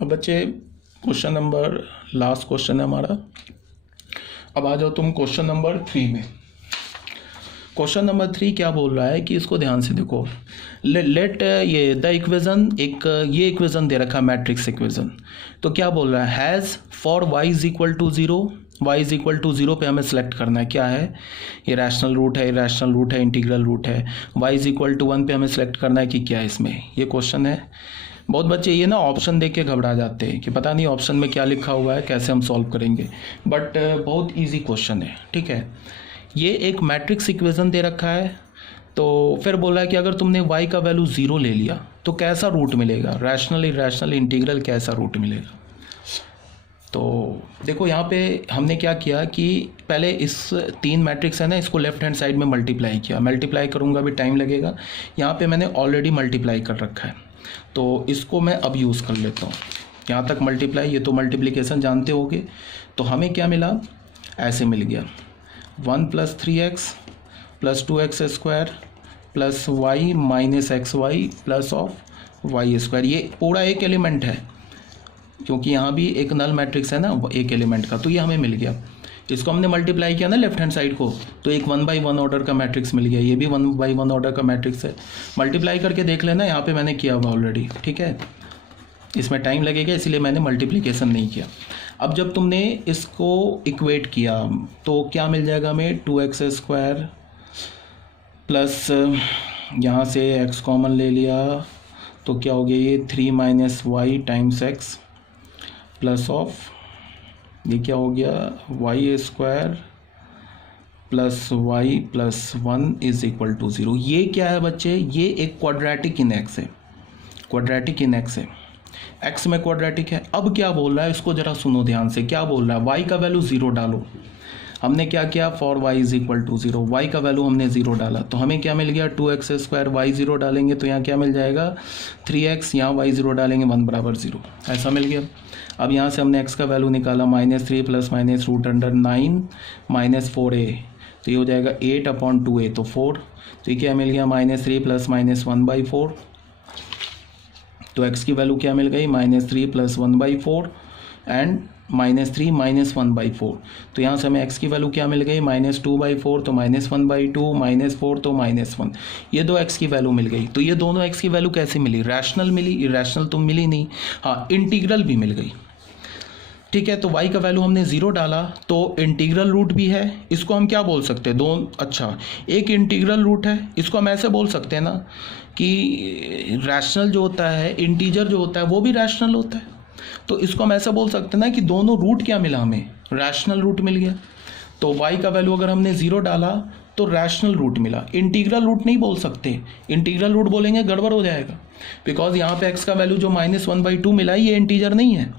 अब बच्चे question number last question है हमारा। अब आ जाओ तुम क्वेश्चन नंबर 3 में। क्वेश्चन नंबर 3 क्या बोल रहा है कि इसको ध्यान से देखो। लेट ये द इक्वेशन, एक ये इक्वेशन दे रखा है मैट्रिक्स इक्वेशन। तो क्या बोल रहा है, has for y is equal to 0, y is equal to 0 पे हमें सेलेक्ट करना है क्या है, ये रैशनल रूट है, इरेशनल रूट है, इंटीग्रल रूट है। y इज इक्वल टू 1 पे हमें सेलेक्ट करना है कि क्या है इसमें, ये क्वेश्चन है। बहुत बच्चे ये ना ऑप्शन देख के घबरा जाते हैं कि पता नहीं ऑप्शन में क्या लिखा हुआ है, कैसे हम सॉल्व करेंगे, बट बहुत ईजी क्वेश्चन है। ठीक है, ये एक मैट्रिक्स इक्वेशन दे रखा है। तो फिर बोला है कि अगर तुमने y का वैल्यू 0 ले लिया तो कैसा रूट मिलेगा, रैशनल, इरेशनल, इंटीग्रल, कैसा रूट मिलेगा। तो देखो यहाँ पे हमने क्या किया कि पहले इस 3 मैट्रिक्स है ना, इसको लेफ्ट हैंड साइड में मल्टीप्लाई किया। मल्टीप्लाई करूँगा भी टाइम लगेगा, यहाँ पे मैंने ऑलरेडी मल्टीप्लाई कर रखा है, तो इसको मैं अब यूज़ कर लेता हूँ। यहाँ तक मल्टीप्लाई, ये तो मल्टीप्लिकेशन जानते होगे। तो हमें क्या मिला, ऐसे मिल गया 1 + 3x + 2x² + y - xy + y²। ये पूरा एक एलिमेंट है, क्योंकि यहाँ भी एक नल मैट्रिक्स है ना एक एलिमेंट का, तो ये हमें मिल गया। इसको हमने मल्टीप्लाई किया ना लेफ्ट हैंड साइड को, तो एक 1/1 ऑर्डर का मैट्रिक्स मिल गया। ये भी 1/1 ऑर्डर का मैट्रिक्स है। मल्टीप्लाई करके देख लेना, यहाँ पे मैंने किया हुआ ऑलरेडी। ठीक है, इसमें टाइम लगेगा इसलिए मैंने मल्टीप्लिकेशन नहीं किया। अब जब तुमने इसको इक्वेट किया तो क्या मिल जाएगा हमें, 2x² प्लस यहाँ से x कॉमन ले लिया तो क्या हो गया, ये 3 - y times x plus of, ये क्या हो गया, y² plus y plus 1 is equal to 0। ये क्या है बच्चे, ये एक क्वाड्रेटिक इनएक्स है, क्वाड्रेटिक इनएक्स है, x में क्वाड्रेटिक है। अब क्या बोल रहा है, इसको जरा सुनो ध्यान से। क्या बोल रहा है, y का वैल्यू 0 डालो। हमने क्या किया, for y is equal to 0, y का वैल्यू हमने 0 डाला तो हमें क्या मिल गया, 2x²। y 0 डालेंगे तो यहाँ क्या मिल जाएगा, 3x, यहाँ y 0 डालेंगे 1 = 0, ऐसा मिल गया। अब यहाँ से हमने x का वैल्यू निकाला, -3 + -√9 - 4a, तो ये हो जाएगा 8/2a, तो 4। तो ये क्या मिल गया, -3 + -1/4, तो x की वैल्यू क्या मिल गई, -3 + 1/4 एंड -3 - 1/4। तो यहाँ से हमें x की वैल्यू क्या मिल गई, -2/4, तो -1/2, -4 तो -1। ये दो x की वैल्यू मिल गई। तो ये दोनों x की वैल्यू कैसे मिली, रैशनल मिली, इरेशनल तो मिली नहीं। हाँ, इंटीग्रल भी मिल गई। ठीक है, तो y का वैल्यू हमने 0 डाला तो इंटीग्रल रूट भी है। इसको हम क्या बोल सकते हैं, दो, अच्छा एक इंटीग्रल रूट है, इसको हम ऐसे बोल सकते हैं ना कि रैशनल जो होता है, इंटीजर जो होता है वो भी रैशनल होता है। तो इसको हम ऐसे बोल सकते हैं ना कि दोनों रूट क्या मिला हमें, रैशनल रूट मिल गया। तो y का वैल्यू अगर हमने 0 डाला तो रैशनल रूट मिला। इंटीग्रल रूट नहीं बोल सकते, इंटीग्रल रूट बोलेंगे गड़बड़ हो जाएगा, बिकॉज यहाँ पे x का वैल्यू जो -1/2 मिला ये इंटीजर नहीं है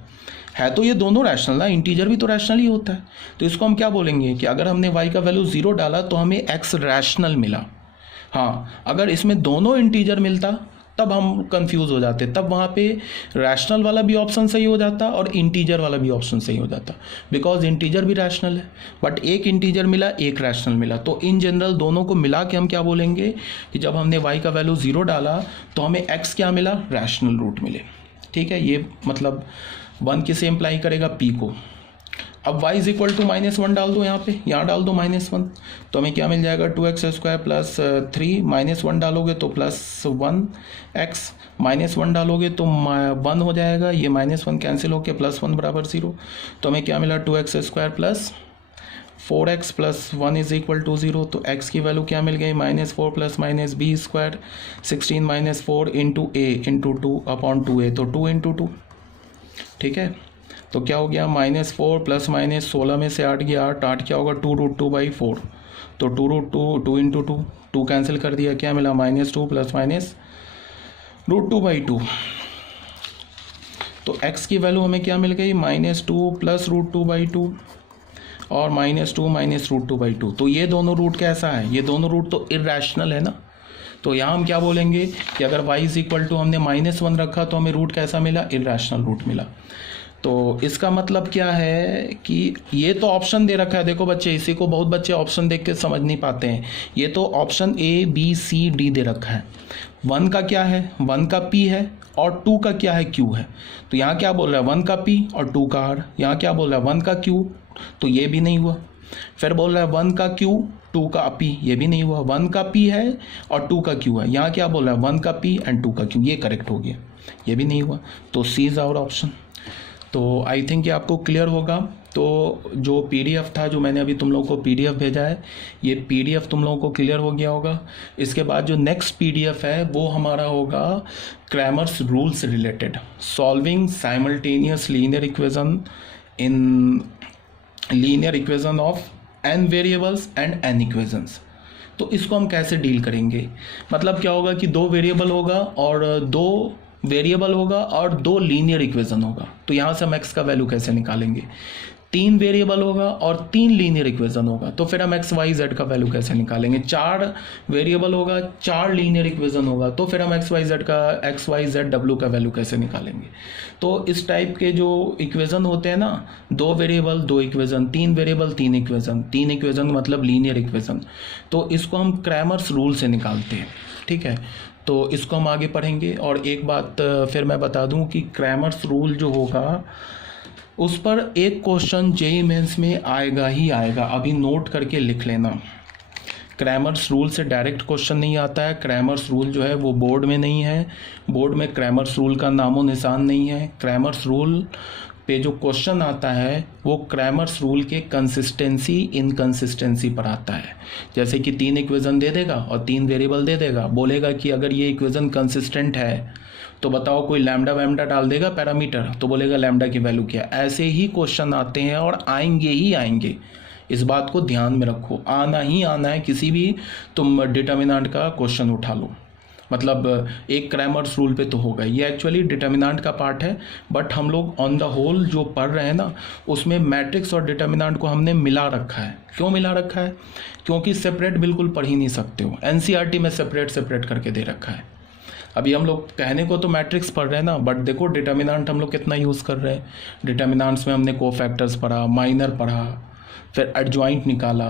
तो ये दोनों रैशनल ना, इंटीजर भी तो रैशनल ही होता है। तो इसको हम क्या बोलेंगे कि अगर हमने y का वैल्यू 0 डाला तो हमें x रैशनल मिला। हाँ, अगर इसमें दोनों इंटीजर मिलता तब हम कंफ्यूज हो जाते, तब वहाँ पे रैशनल वाला भी ऑप्शन सही हो जाता और इंटीजर वाला भी ऑप्शन सही हो जाता, बिकॉज इंटीजर भी रैशनल है, बट एक इंटीजर मिला, एक रैशनल मिला। तो इन जनरल दोनों को मिला के हम क्या बोलेंगे कि जब हमने y का वैल्यू 0 डाला तो हमें x क्या मिला, रैशनल रूट मिले। ठीक है, ये मतलब 1 किसे इम्प्लाई करेगा, p को। अब y इज इक्वल टू -1 डाल दो, यहाँ डाल दो -1, तो हमें क्या मिल जाएगा, 2x² प्लस 3, -1 डालोगे तो +1x, -1 डालोगे तो 1 हो जाएगा, ये -1 कैंसिल होकर +1 = 0। तो हमें क्या मिला, 2x² plus 4x plus 1 is equal to 0। तो x की वैल्यू क्या मिल गई, -4 + -b² 16 - 4 × a × 2/2a, तो 2 × 2। ठीक है, तो क्या हो गया, -4 + -16 में से 8 गया, 8 क्या होगा, 2√2/4, तो 2√2, 2 × 2, 2 कैंसिल कर दिया, क्या मिला, -2 + -√2/2। तो x की वैल्यू हमें क्या मिल गई, -2 + √2/2 और -2 - √2/2। तो ये दोनों रूट कैसा है, ये दोनों रूट तो इरेशनल है ना। तो यहाँ हम क्या बोलेंगे कि अगर y इज इक्वल टू हमने -1 रखा तो हमें रूट कैसा मिला, इरेशनल रूट मिला। तो इसका मतलब क्या है कि ये तो ऑप्शन दे रखा है, देखो बच्चे, इसी को बहुत बच्चे ऑप्शन देख के समझ नहीं पाते हैं। ये तो option A B C D दे रखा है। 1 का क्या है, 1 का P है और 2 का क्या है, Q है। तो यहाँ क्या बोल रहा है, 1 का P और 2 का R। यहाँ क्या बोल रहा है, 1 का Q, तो ये भी नहीं हुआ। फिर बोल रहा है 1 का Q 2 का P, ये भी नहीं हुआ। 1 का P है और 2 का Q है। यहाँ क्या बोल रहा है, 1 का P एंड 2 का Q, ये करेक्ट हो गया, ये भी नहीं हुआ। तो सी इज़ आवर ऑप्शन। तो आई थिंक ये आपको क्लियर होगा। तो जो PDF था, जो मैंने अभी तुम लोगों को PDF भेजा है, ये PDF तुम लोगों को क्लियर हो गया होगा। इसके बाद जो नेक्स्ट PDF है वो हमारा होगा क्रैमर्स रूल से related, solving simultaneous linear equation in linear equation of n variables and n equations. तो इसको हम कैसे डील करेंगे, मतलब क्या होगा कि 2 वेरिएबल होगा और 2 वेरिएबल होगा और 2 लीनियर इक्वेशन होगा। तो यहाँ से हम x का वैल्यू कैसे निकालेंगे, 3 वेरिएबल होगा और 3 लीनियर इक्वेशन होगा। तो फिर हम x y z का वैल्यू कैसे निकालेंगे, 4 वेरिएबल होगा, 4 लीनियर इक्वेशन होगा। तो फिर हम x y z w का वैल्यू कैसे निकालेंगे। तो इस टाइप के जो इक्वेशन होते हैं ना, 2 variable 2 equation, 3 variable 3 equation, 3 equation मतलब लीनियर इक्वेशन। तो इसको हम क्रैमर्स रूल से निकालते हैं, ठीक है। तो इसको हम आगे पढ़ेंगे। और एक बात फिर मैं बता दूं कि क्रैमर्स रूल जो होगा उस पर एक क्वेश्चन जेईई मेंस में आएगा ही आएगा, अभी नोट करके लिख लेना। क्रैमर्स रूल से डायरेक्ट क्वेश्चन नहीं आता है। क्रैमर्स रूल जो है वो बोर्ड में नहीं है, बोर्ड में क्रैमर्स रूल का नामो निशान नहीं है। क्रैमर्स रूल पे जो क्वेश्चन आता है वो क्रैमर्स रूल के कंसिस्टेंसी इनकंसिस्टेंसी पर आता है। जैसे कि 3 इक्वेशन दे देगा और 3 वेरिएबल दे देगा, बोलेगा कि अगर ये इक्वेशन कंसिस्टेंट है तो बताओ कोई लैम्डा वैम्डा डाल देगा पैरामीटर, तो बोलेगा लैम्डा की वैल्यू क्या। ऐसे ही क्वेश्चन आते हैं और आएंगे ही आएंगे, इस बात को ध्यान में रखो, आना ही आना है। किसी भी तुम डिटर्मिनेंट का क्वेश्चन उठा लो, मतलब एक क्रैमर्स रूल पे तो होगा। ये एक्चुअली डिटर्मिनेंट का पार्ट है, बट हम लोग ऑन द होल जो पढ़ रहे हैं ना, उसमें मैट्रिक्स और डिटर्मिनेंट को हमने मिला रखा है। क्यों मिला रखा है, क्योंकि सेपरेट बिल्कुल पढ़ ही नहीं सकते हो। NCERT में सेपरेट करके दे रखा है। अभी हम लोग कहने को तो मैट्रिक्स पढ़ रहे हैं ना, बट देखो डिटर्मिनेंट हम लोग कितना यूज़ कर रहे हैं। डिटर्मिनेंट्स में हमने कोफैक्टर्स पढ़ा, माइनर पढ़ा, फिर एडजॉइंट निकाला।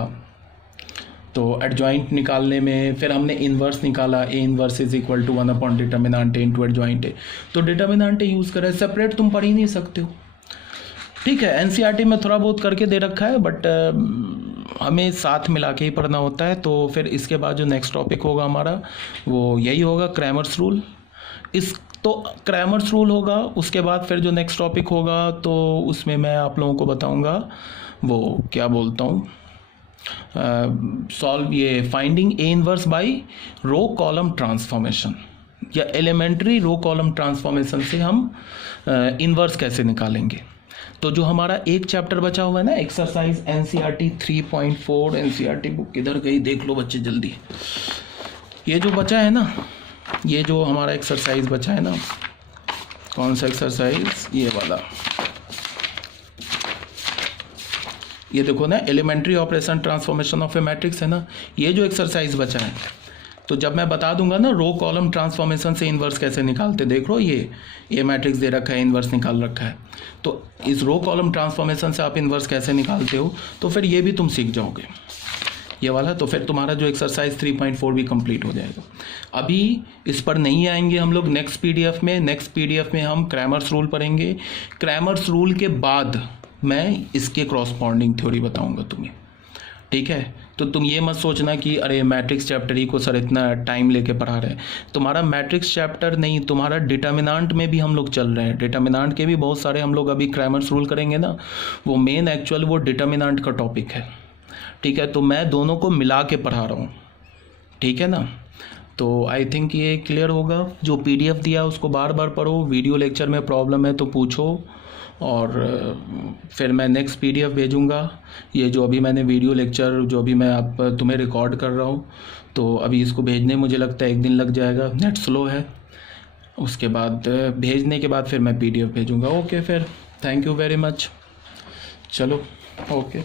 तो एडजॉइंट निकालने में फिर हमने इन्वर्स निकाला, A inverse is equal to 1 upon determinant into adjoint. तो डिटर्मिनेंट यूज़ कर रहे हैं, सेपरेट तुम पढ़ ही नहीं सकते हो, ठीक है। NCERT में थोड़ा बहुत करके दे रखा है, बट हमें साथ मिला के ही पढ़ना होता है। तो फिर इसके बाद जो नेक्स्ट टॉपिक होगा हमारा वो यही होगा, क्रैमर्स रूल। तो क्रैमर्स रूल होगा, उसके बाद फिर जो नेक्स्ट टॉपिक होगा तो उसमें मैं आप लोगों को बताऊंगा वो क्या बोलता हूँ, सॉल्व ये finding A inverse by row column transformation, या एलिमेंट्री रो कॉलम ट्रांसफॉर्मेशन से हम इन्वर्स कैसे निकालेंगे। तो जो हमारा एक चैप्टर बचा हुआ है ना, एक्सरसाइज NCERT 3.4, NCERT बुक किधर गई देख लो बच्चे जल्दी। ये जो बचा है ना, ये जो हमारा एक्सरसाइज बचा है ना, कौन सा एक्सरसाइज, ये वाला, ये देखो ना, elementary operation transformation of a matrix है ना, ये जो एक्सरसाइज बचा है। तो जब मैं बता दूंगा ना रो कॉलम ट्रांसफॉर्मेशन से इन्वर्स कैसे निकालते, देख लो ये मैट्रिक्स दे रखा है, इन्वर्स निकाल रखा है। तो इस रो कॉलम ट्रांसफॉर्मेशन से आप इन्वर्स कैसे निकालते हो, तो फिर ये भी तुम सीख जाओगे, ये वाला। तो फिर तुम्हारा जो एक्सरसाइज 3.4 भी कंप्लीट हो जाएगा। अभी इस पर नहीं आएंगे हम लोग नेक्स्ट PDF में। नेक्स्ट PDF में हम क्रैमर्स रूल पढ़ेंगे। क्रैमर्स रूल के बाद मैं इसके क्रॉसपॉन्डिंग थ्योरी बताऊंगा तुम्हें, ठीक है। तो तुम ये मत सोचना कि अरे मैट्रिक्स चैप्टर ही को सर इतना टाइम लेके पढ़ा रहे हैं। तुम्हारा मैट्रिक्स चैप्टर नहीं, तुम्हारा डिटर्मिनेंट में भी हम लोग चल रहे हैं। डिटर्मिनेंट के भी बहुत सारे हम लोग अभी क्रैमर्स रूल करेंगे ना, वो मेन एक्चुअल वो डिटर्मिनेंट का टॉपिक है, ठीक है। तो मैं दोनों को मिला के पढ़ा रहा हूँ, ठीक है ना। तो आई थिंक ये क्लियर होगा। जो PDF दिया उसको बार बार पढ़ो, वीडियो लेक्चर में प्रॉब्लम है तो पूछो, और फिर मैं नेक्स्ट PDF भेजूँगा। ये जो अभी मैंने वीडियो लेक्चर जो अभी मैं आप तुम्हें रिकॉर्ड कर रहा हूँ, तो अभी इसको भेजने मुझे लगता है 1 दिन लग जाएगा, नेट स्लो है। उसके बाद भेजने के बाद फिर मैं PDF भेजूँगा। ओके, फिर थैंक यू वेरी मच, चलो ओके।